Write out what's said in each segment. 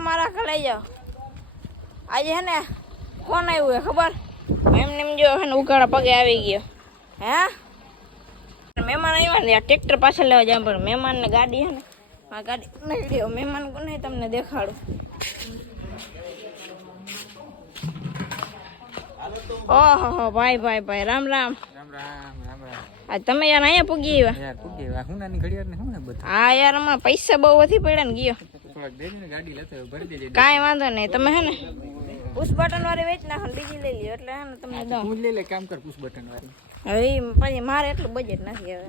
મારા ઘરે લઈ જાઓ. આજે હે ને કોણ આવ્યું હે ખબર? એમને જો હે ને ઉઘાડા પગે આવી ગયો. હે મહેમાન આવ્યા ને ટ્રેક્ટર પાછળ લેવા જાય પણ મહેમાનને ગાડી હે ને આ ગાડી નહીં લ્યો. મહેમાન કોને તમને દેખાડું. ઓહો ભાઈ ભાઈ ભાઈ રામ રામ. આ તમે યાર અહીંયા પૂગી આવ્યા? હા યાર અમારે પૈસા બહુ વધી પડ્યા ને ગયો. કાંઈ વાંધો નહીં. તમે હે ને પુશ બટન વાળી વેચ નાખો ને બીજી લઈ લ્યો એટલે હે ને તમને દઉં. હું લઈ લે કામ કર પુશ બટન વાળી. હવે પછી મારે એટલું બજેટ નથી હવે.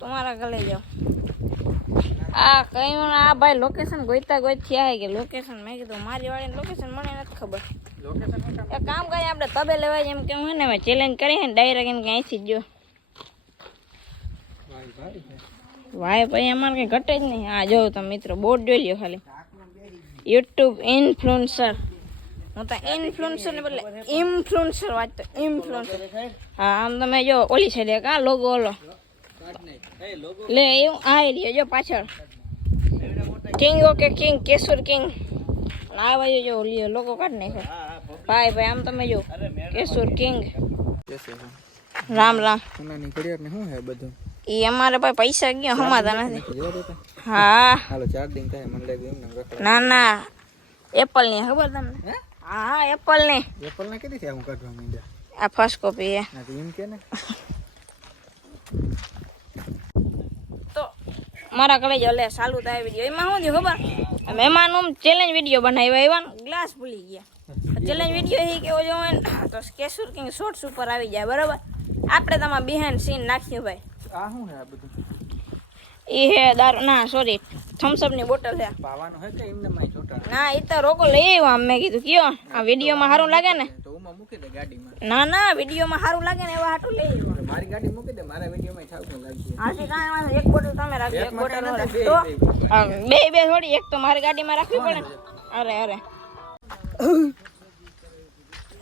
તમારા ઘરે લઈ જાઓ. આ કયું આ ભાઈ લોકેશન ગોઈતા ગોઈથી આવે કે લોકેશન મેં કીધું મારી વાળીને લોકેશન મને નથી ખબર. એક કામ કરીએ આપણે તબે લેવાય એમ કેવું હોય ને હવે ચેલેન્જ કરીએ ને ડાયરેક્ટ એમ કે અહીંથી જ જો ભાઈ ભાઈ અમારે કંઈ ઘટે જ નહીં. હા જોઉં તમે મિત્રો બોર્ડ જોઈ લ્યો ખાલી યુટ્યુબ ઇન્ફ્લુએન્સર. હું તો ઇન્ફ્લુએન્સર ને બદલે ઇન્ફ્લુએન્સર વાંચતો ઇન્ફ્લુએન્સર. હા આમ તમે જો ઓલી સાઈડ કા લોગો ઓલો લે એવું આ રહ્યો જો પાછળ કિંગ ઓકે કિંગ કેશુર કિંગ આ બાજુ જો લ્યો લોગો કાઢ નાખો ભાઈ ભાઈ. આમ તમે જો કેશુર કિંગ. રામ રામ. સોનાની ઘડિયાળ ને શું હે બધું? એ અમારે ભાઈ પૈસા ગયો હમાતા નથી. હા હાલો ચાર્જિંગ થાય મને લાગે એમ ના ના એપલ ની ખબર તમને? હા એપલ ની. એપલ ના કેટલી છે હું કાઢવા માંડ્યા? આ ફર્સ્ટ કોપી હે. એમ કે ને તો મારા ઘરે જ લે ચાલુ થાય વિડીયો. એમાં શું થયું ખબર? મહેમાન ચેલેન્જ વિડીયો બનાવ્યા એવા ગ્લાસ ભૂલી ગયા. ચેલેન્જ વિડીયો એ કેવો જો તો કેશુર કિંગ શોર્ટ્સ ઉપર આવી જાય બરાબર. આપણે તમારે બિહાઇન્ડ સીન નાખ્યું ભાઈ. આ શું હે આ બધું? એ હે દારૂ ના સોરી થમ્સઅપ ની બોટલ છે. પાવાનું હે કે એમને માય છોટા? ના એ તો રોકો લઈ આવ્યો. મેં કીધું કયો આ વિડીયોમાં સારું લાગે ને તો ઉમાં મૂકી દે ગાડીમાં. ના ના વિડીયોમાં સારું લાગે ને એવા હાટું લઈ આવ્યો. મારી ગાડી મૂકી દે મારા વિડીયોમાં થાવ કે લાગી. હાથી કાંઈ વાંધો એક બોટલ તમે રાખજો એક બોટલ તો બે બે થોડી એક તો મારી ગાડીમાં રાખવી પડે ને. અરે અરે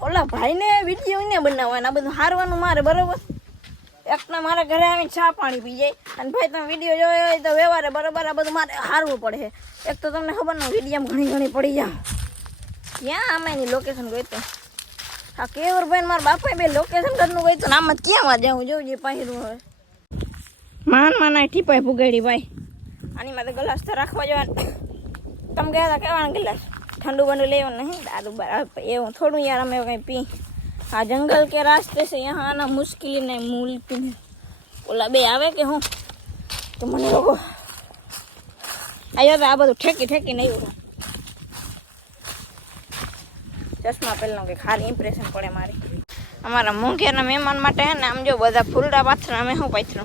ઓલા ભાઈને વિડીયો ને બનાવવાના આ બધું હારવાનું મારે બરોબર. એકના મારા ઘરે આવીને ચા પાણી પી જાય અને ભાઈ તમે વિડીયો જોયો હોય તો વ્યવહારે બરોબર આ બધું મારે હારવું પડે. એક તો તમને ખબર ન વિડીયોમાં ઘણી ઘણી પડી જાવ. ક્યાં આમાં એની લોકેશન ગઈ તો આ કેવરભાઈ મારા બાપાએ બે લોકેશન ઘરનું ગઈ તો આમાં ક્યાં જાઉં જોઉં જે પહેરવું હવે માન માના ઠીપાઈ પુગાડી ભાઈ. આની માથે ગ્લાસ તો રાખવા જવા. તમે ગયા હતા કહેવાના ગ્લાસ ઠંડુ બંડુ લેવાનું નહીં દારૂ બાર એવું થોડું યાર અમે કંઈ પી. આ જંગલ કે રાસ્તે છે यहाँ आना मुश्किल नहीं मुमकिन. ઓલા બે આવે કે હું તો મને લોકો આવ્યો તો આ બધું ઠેકી ઠેકી નહીં. ચશ્મા પહેલાં કે ખાલી ઇમ્પ્રેશન પડે મારી. અમારા મોંઘેરના મહેમાન માટે હે ને આમ જો બધા ફૂલડા પાથરા. અમે શું પાથરો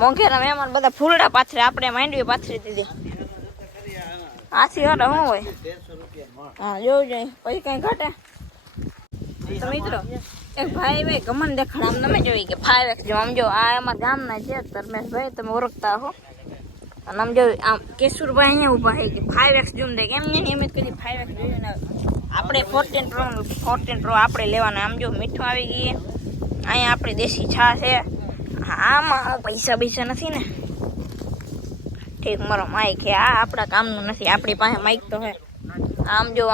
મોંઘેરના મહેમાન બધા ફૂલડા પાથરે આપણે માંડવી પાથરી દીધી. આથી હરે શું હોય હા જોવું જોઈએ પછી કંઈ ઘટે. તો મિત્રો એક ભાઈ ભાઈ ગમન દેખાડ આમ તમે જોઈ કે 5x જો આમ જો આ એમાં ગામના છે ધર્મેશભાઈ તમે ઓળખતા હો. અને આમ જો આમ કેશુરભાઈ અહીંયા ઊભા છે કે 5x જોમ દે કેમ નહીં એમ જ કરી 5x જોયું ને આપણે 14 પ્રો આપણે લેવાના. આમ જો મીઠું આવી ગઈ અહીંયા આપણી દેશી છા છે. આમાં પૈસા પૈસા નથી ને ઠીક મારો માઇક છે આ આપણા કામનું નથી. આપણી પાસે માઇક તો હે. આમ જો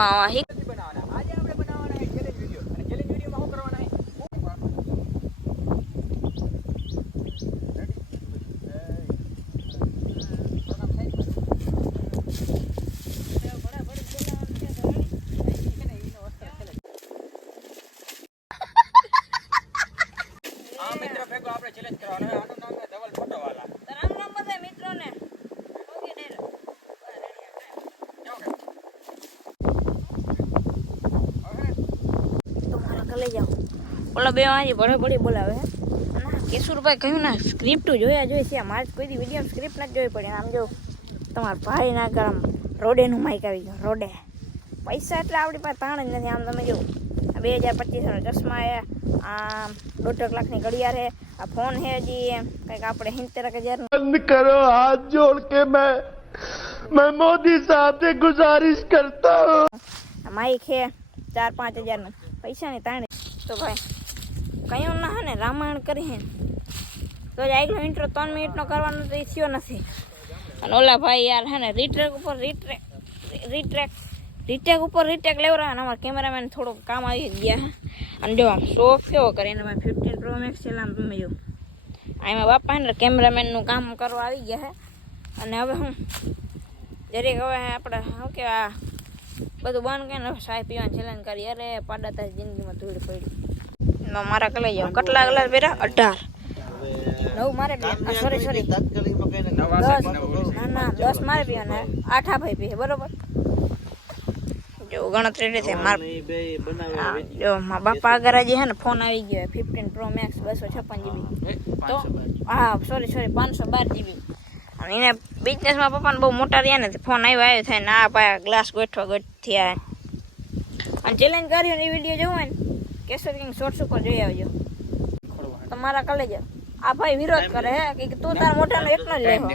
લઈ જાઓ. ઓલા બે વાંચી બરાબરી બોલાવે હે. કેશુરભાઈ કહ્યું ના સ્ક્રિપ્ટ જોયા જોઈએ છે. મારે કોઈ વિડીયો સ્ક્રિપ્ટ નથી જોઈ પડે. આમ જો તમારા ભાઈ ના ગરમ રોડેનું માઇક આવી ગયું રોડે. પૈસા એટલે આપણી પાસે તાણ જ નથી. આમ તમે જો 2025 ચશ્મા હે આમ 1.5 લાખની ઘડિયાળ હે. આ ફોન હે હજી કંઈક આપણે 70,000 બંધ કરો હાથ જોડ કે मैं मोदी साहब से गुजारिश करता हूँ. माइक है 4-5 हज़ार में पैसा नहीं ताने तो भाई कहीं ना है ने रामायण करी है तो आज इंट्रो 3 मिनिट नो करवानो तो थयो નથી અને ઓલા ભાઈ યાર હે ને રીટેક ઉપર રીટેક લેવરા અને અમારા કેમેરામેન થોડુંક કામ આવી ગયા હે. અને જો આમ શોખ કેવો કરે એને 15 Pro Max છે આમ તમે જો આમાં બાપા હે ને કેમેરામેનનું કામ કરવા આવી ગયા હે. અને હવે હું જરીક હવે આપણે શું કે આ બધું બંધ કરીને ચાય પીવાનું ચેલેન્જ કરી. અરે પાડા તારી જિંદગીમાં ધૂળ પડી મારા કલાઈ જાવ કેટલા ગ્લાસ પહેરા 18 9 મારે સોરી 10 ના 10 મારે પીવાના 8 આ ભાઈ પીએ બરોબર. જો ગણતરી રીતે માર જો મારા બાપા આગળ જે હે ને ફોન આવી ગયો 15 Pro Max 256 GB તો હા સોરી 512 GB. અને એને બિઝનેસમાં પપ્પાને બહુ મોટા રહ્યા ને ફોન આવ્યો થાય ને આ પાયા ગ્લાસ ગોઠવા થયા. અને ચેલેન્જ કર્યો ને એ વિડીયો જોવો ને કેસર કિંગ શોર્ટ્સ ઉપર જોઈ આવજો. તમારા કલે જાવ આ ભાઈ વિરોધ કરે હે કે તું તાર મોટાનો એકનો જ લેવો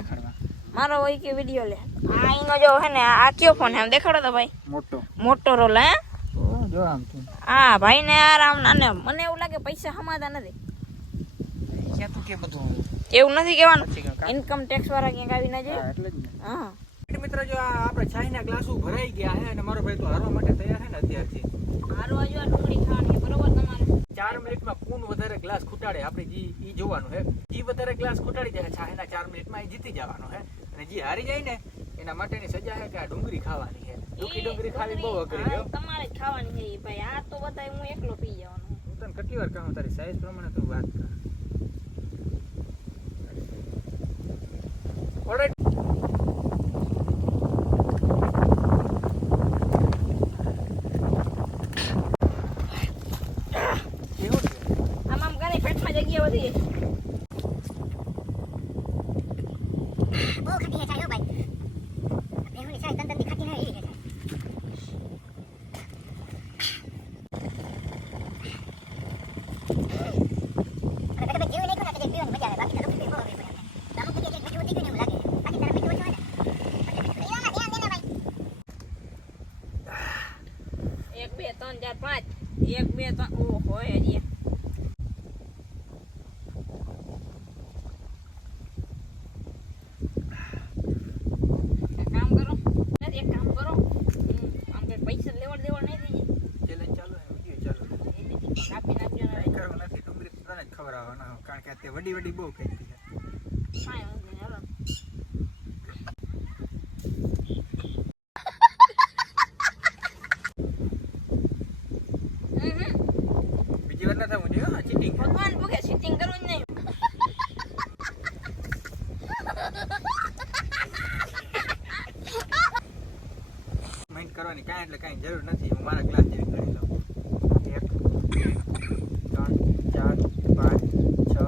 મારો હોય કે વિડીયો લે. આ એનો જો હે ને આ કયો ફોન હે આમ દેખાડો તો ભાઈ મોટોરોલા હે જો આમ હા ભાઈ ને યાર આમ નાને મને એવું લાગે પૈસા હમાતા નથી તું કે બધું એવું નથી કહેવાનું ઇન્કમ ટેક્સ વાળા ક્યાંક આવી ના જાય એટલે જ ને. હા મિત્ર જો આ આપણે ચાયના ગ્લાસો ભરાઈ ગયા છે અને મારો ભાઈ તો હારવા માટે તૈયાર છે ને અત્યારથી. હારું આજુ આ ડુંગળી ખાવાની બરોબર તમારે 4 મિનિટમાં કોણ વધારે ગ્લાસ ખૂટાડે આપણે ઈ જોવાનું છે. જી વધારે ગ્લાસ ખૂટાડી જાય ચાયના 4 મિનિટમાં એ જીતી જવાનો છે. અને જે હારી જાય ને એના માટેની સજા છે કે આ ડુંગળી ખાવાની છે. ડુંગળી ખાવી બહુ અઘરી છે તમારે જ ખાવાની છે ભાઈ. આ તો બધા હું એકલો પી જવાનો. હું તને કેટલી વાર કહું તારી સાઈઝ પ્રમાણે તું વાત કર. ઓલરાઈટ આમ કરે પેટમાં જગ્યા વધી બહુ ખાટી હે ચાયો ભાઈ બેહુની ચાય તન તન ખાટી હે એવી હે અરે બેટા જેવું નહીં કોના કે પીવાની મજા આવે બાકી તો પીવો હોય પણ અમુક જગ્યાએ મીઠું વધી ગયું એવું લાગે બાકી તારા મીઠું ઓછું હોય ને પીવામાં ધ્યાન દેના ભાઈ 1 2 3 4 5 1 2 3 ઓ હોય હજી એક કામ કરો આમ કે પૈસા લેવડ દેવડ નહીં થઈ ચેલેન્જ ચાલુ છે વિડિયો ચાલુ છે. કાપી નાખજો ને નહીં કરવું નથી ડુંગળી તને જ ખબર આવવાના કારણ કે તે વડી બહુ ખેંચતી છે. કાંઈ વાંધો નહીં હાલો બીજી વાર ના થવું જોઈએ હા ચીટિંગ ભગવાન ભૂખે સિટિંગ કરવું જ નહીં. માઇન્ડ કરવાની કાંઈ એટલે કાંઈ જરૂર નથી. હું મારા ગ્લાસ જેવી ગણી લઉં 1 3 4 5 6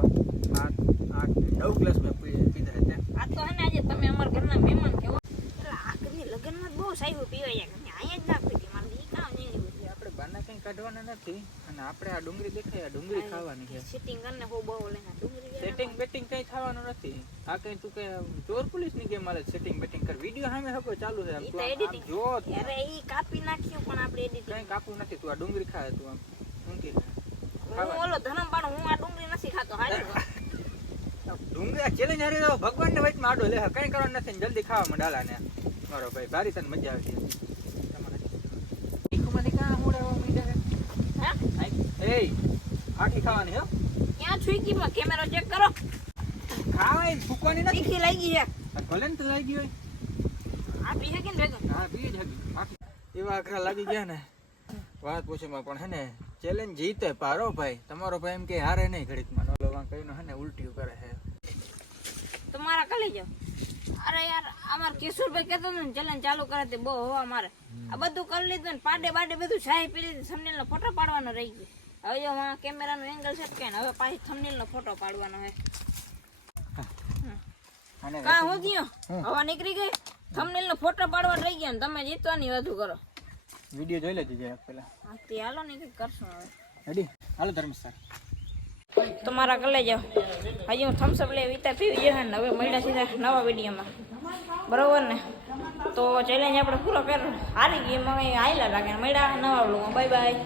7 8 9 ગ્લાસ મેં પીધા હતા. આ તો હે ને આજે તમે અમારા ઘરના મહેમાન કેવો એટલે આ ઘરની લગ્નમાં જ બહુ સારું પીવાય ગયા અહીંયા જ ના પીધી મારે ઈ કામ નહીં લીધું આપણે બાના કંઈ કાઢવાના નથી અને આપણે આ ડુંગળી દેખાય આ ડુંગળી ખાવાની છે. સિટિંગ કરીને હો બહુ લેના ડુંગળી સેટિંગ બેટિંગ કંઈ થવાનું નથી. આ કંઈ તું કે ચોર પોલીસની ગેમ હાલે સેટિંગ બેટિંગ કર. વિડીયો સામે હકો ચાલુ છે ઈ તો આમ એડિટિંગ જો અરે ઈ કાપી નાખ્યું પણ આપણે એડિટિંગ કંઈ કાપવું નથી. તું આ ડુંગળી ખાય તું આમ ઊંઘી હું ઓલો ધનમ પાડું હું આ ડુંગળી નથી ખાતો હારી ડુંગળી ચેલેન્જ હારી તો ભગવાનને વચમાં આડો લે કંઈ કરવાનું નથી ને જલ્દી ખાવા માંડાલા ને મારો ભાઈ ભારી તને મજા આવશે. ઈકુમાંથી કાં હોડાવા માંડ્યા હા એ આખી ખાવાની હો ક્યાં છુઈકીમાં કેમેરો ચેક કરો ખાવાય ફૂકવાની નથી. તીખી લાગી છે ભલે ને તો લાગી હોય આ પી શકે ને ભેગું હા પીએ જ હકી આખી એવા આખરા લાગી ગયા ને વાત પૂછીમાં પણ હે ને ચેલેન્જ જીતે પારો ભાઈ. તમારો ભાઈ એમ કે હારે નહીં ઘડીકમાં ઓલો વાં કહીને હે ને ઉલટીઓ કરે છે. તમારા કલી જાવ અરે યાર અમાર કિશોરભાઈ કહેતો ને ચેલેન્જ ચાલુ કરે તે બહુ હવા મારે આ બધું કરી લીધું ને પાડે બધું સાહેબ પી લીધું થંબનેલ નો ફોટો પાડવાનો રહી ગયો. હવે જો આ કેમેરાનો એંગલ છે કે ને હવે પાછી થંબનેલ નો ફોટો પાડવાનો છે. કા હું થયો હવા નીકળી ગઈ થંબનેલ નો ફોટો પાડવા રહી ગયા ને તમે જીતવાની વધુ કરો. વિડીયો જોઈ લેજો જરા પહેલા. હા તે હાલો ને કંઈક કરશું હવે રેડી હાલો ધર્મસ્થળ તમારા કલે જાવ હજી હું થમ્સઅપ લે વિતા પીવી જશે ને હવે મળ્યા સીધા નવા વિડીયોમાં બરોબર ને. તો ચેલેન્જ આપણે પૂરો કર્યો હારી ગઈ એમાં કંઈ આયલા લાગે મળ્યા નવા વ્લોગમાં બાય બાય.